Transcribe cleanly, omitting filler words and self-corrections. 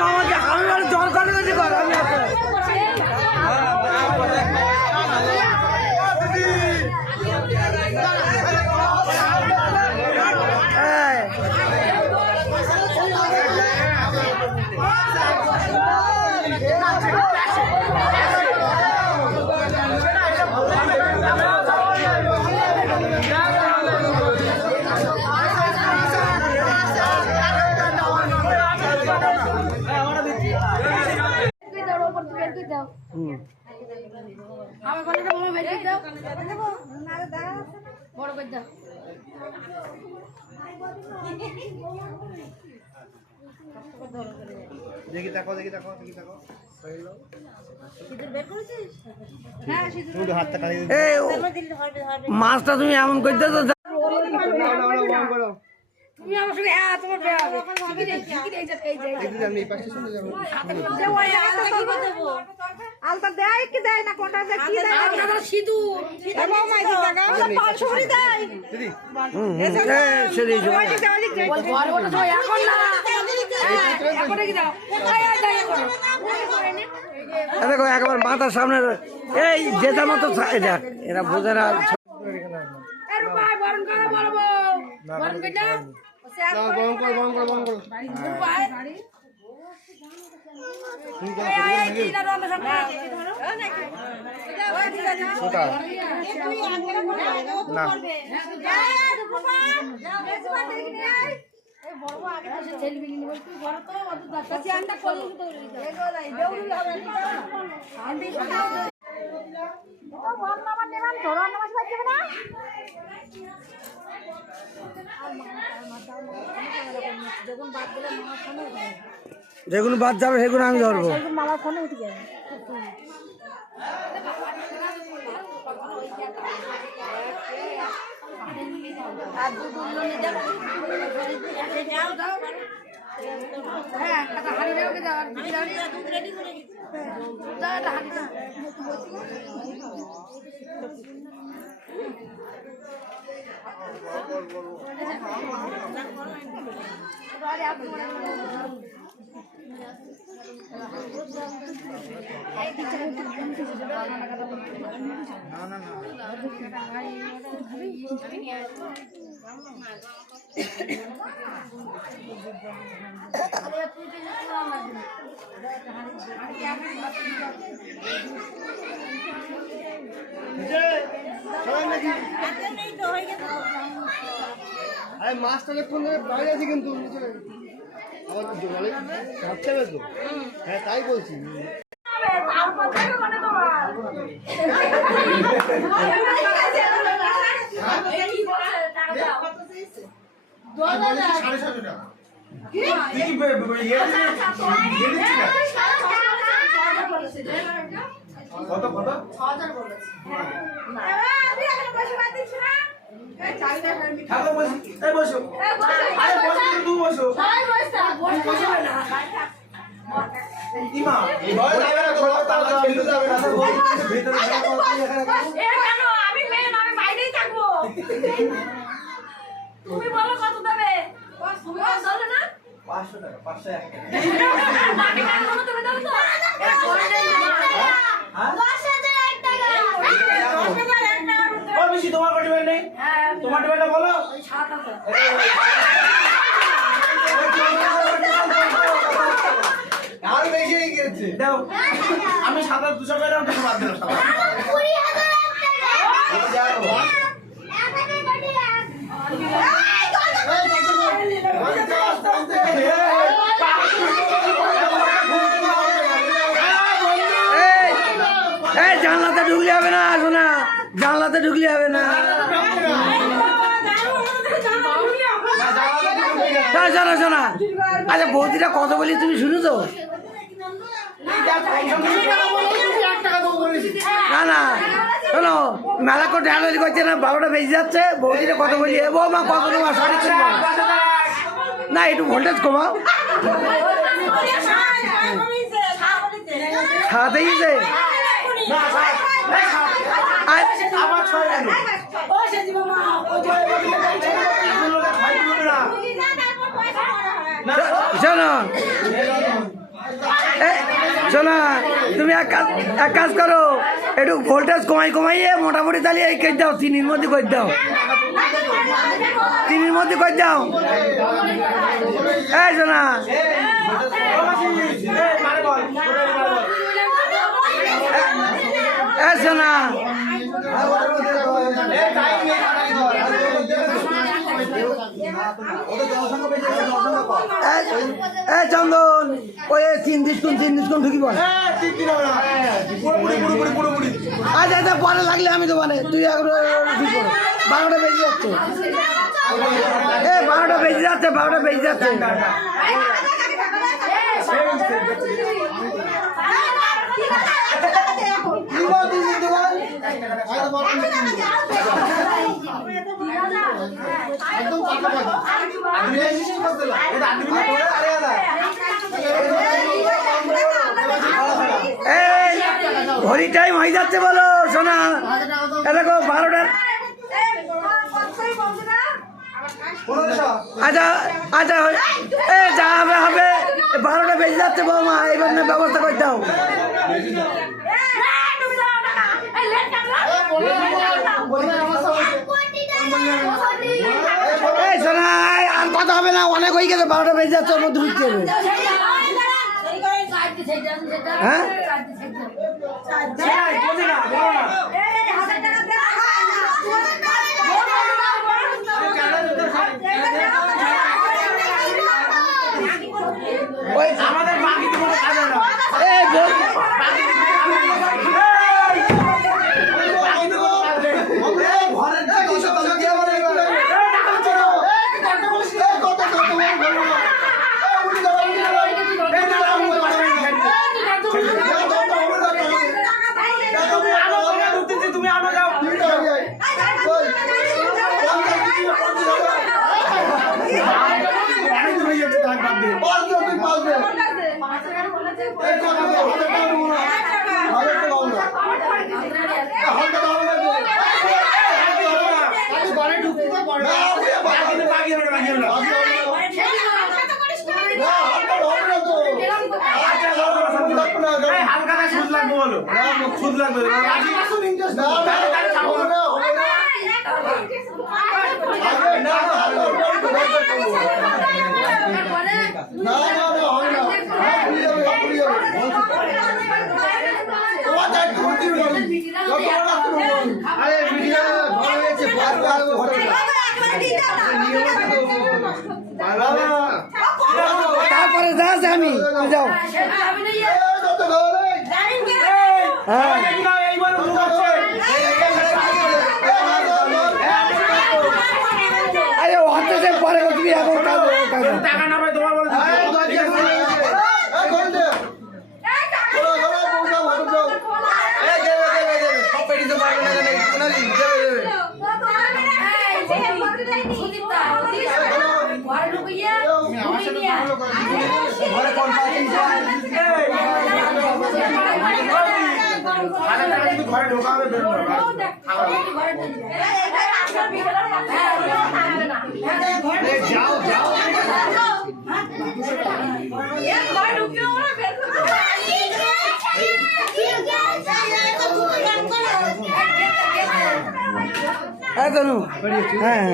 মামাকে আমি জল কাছাকাছি কর আমি দেখি দেখো দেখি দেখো দেখি দেখো মাছটা তুমি এমন করতে তো তুমি আমার সঙ্গে হ্যাঁ তোমার বিয়ে হবে আলতা দেয় কি দেয় না কোনটা দেয় কি দেয় আলতা সিধু এবং মাইজি জায়গা পাঁচশোরি দেয় দিদি সেদিন ঘরে ওটা তো এখন না এখন কি দাও কোথায় যায় এখন দেখো একবার মাথার সামনে এই যেটা মতো দেখ এরা বোঝে না এর ভাই বরণ করে বলবো বরণ করে দাও গরম করো গরম করো গরম করো ভাই এই কি না রন্ধা সামনে ওই দিকে না ওটা তুই আগে করে না বড় আগে তো ছেলে বিলি নিব তুই বড় তো অত দাঁড়াচ্ছি আন্ডা করলি তো এগো যাই দেউরি হবে আন্ডি খাও তো বল নামা নেমান ধরো নামাজ পড়তে না যখন বাদ দিলে মামা ফোনে উঠে যেগুলো বাদ যাবে সেগুলো আমি ধরবো সেগুলো মামা ফোনে উঠে যাবে আর দুধ নিয়ে যাবো যাও দাও হ্যাঁ কথা হারি দাও কি দাও দুধ রেডি করে দাও দাও হারি দাও আরে মাছটা কোন বাইরে আছে কিন্তু আমার জলে কাটতে হবে তো হ্যাঁ তাই বলছি কত কত 6000 বলেছে থাকো বসি এই বসো আরে বসো তুমি বসো ইমা এই ভয় যাবে না তো তালা ছেড়ে যাবে না ভিতরে কেন আমি মেয়ে না আমি বাইরেই থাকবো তুমি বলো কত দেবে তুমি বলো না 500 টাকা 501 বাকি টাকা তুমি দাও তো হ্যাঁ 10001 টাকা 10001 টাকা ও বেশি তোমার ডিমান্ড নেই তোমার ডিমান্ডটা বলো 7000 আর বেশি হয়ে গেছে দাও আমি 7200 করে টাকা বাদ দিলাম 20000 টাকা এই জানলাতে ঢুকলে হবে না শোনা জানলাতে ঢুকলে হবে না শোনা শোনা আচ্ছা বৌদিটা কত বলি তুমি শুনেছো না না শোনো মেলা করে ঢালি করছে না 12টা বেজে যাচ্ছে বৌদিটা কত বলি এ বৌমা কত তোমার সঠিক না একটু ভোল্টেজ কমাও সাথে শোনো শোনা, তুমি এক কাজ করো, একটু ভোল্টেজ কমাইয়ে মোটামুটি তাহলে এই কেটে দাও, 3-এর মধ্যে করে দাও, 3-এর মধ্যে করে দাও। এই শোনা, এই শোনা, এই চন্দন, ওই 3 ডিসকাউন্ট ঢুকি বল। আচ্ছা আচ্ছা, পরে লাগলে আমি তো মানে তুই এখন 12টা বেজে যাচ্ছে, 12টা বেজে যাচ্ছে, 12টা বেজে যাচ্ছে। এই ঘড়ি টাইম হয়ে যাচ্ছে বলো শোনা, দেখো 12টার। আচ্ছা আচ্ছা, যা হবে হবে, 12টা বেজে যাচ্ছে বৌমা, এবার না ব্যবস্থা করে দাও। এই শোনা, আর কথা হবে না, অনেক হয়ে গেছে, 12টা বেজে যাচ্ছে, ওর মধ্যে ঢুকতে হবে। হ্যাঁ আমাদের বাকি তো কোনো কাজ না। এই বল তুমি আনো যাও। সুদ লাগবে তারপরে যাস আমি যাও। আরে হতে পরে তুমি এখন টাকা না পাই তোমার বলে ঘরে ঢোকা হবে যাও যাও হ্যাঁ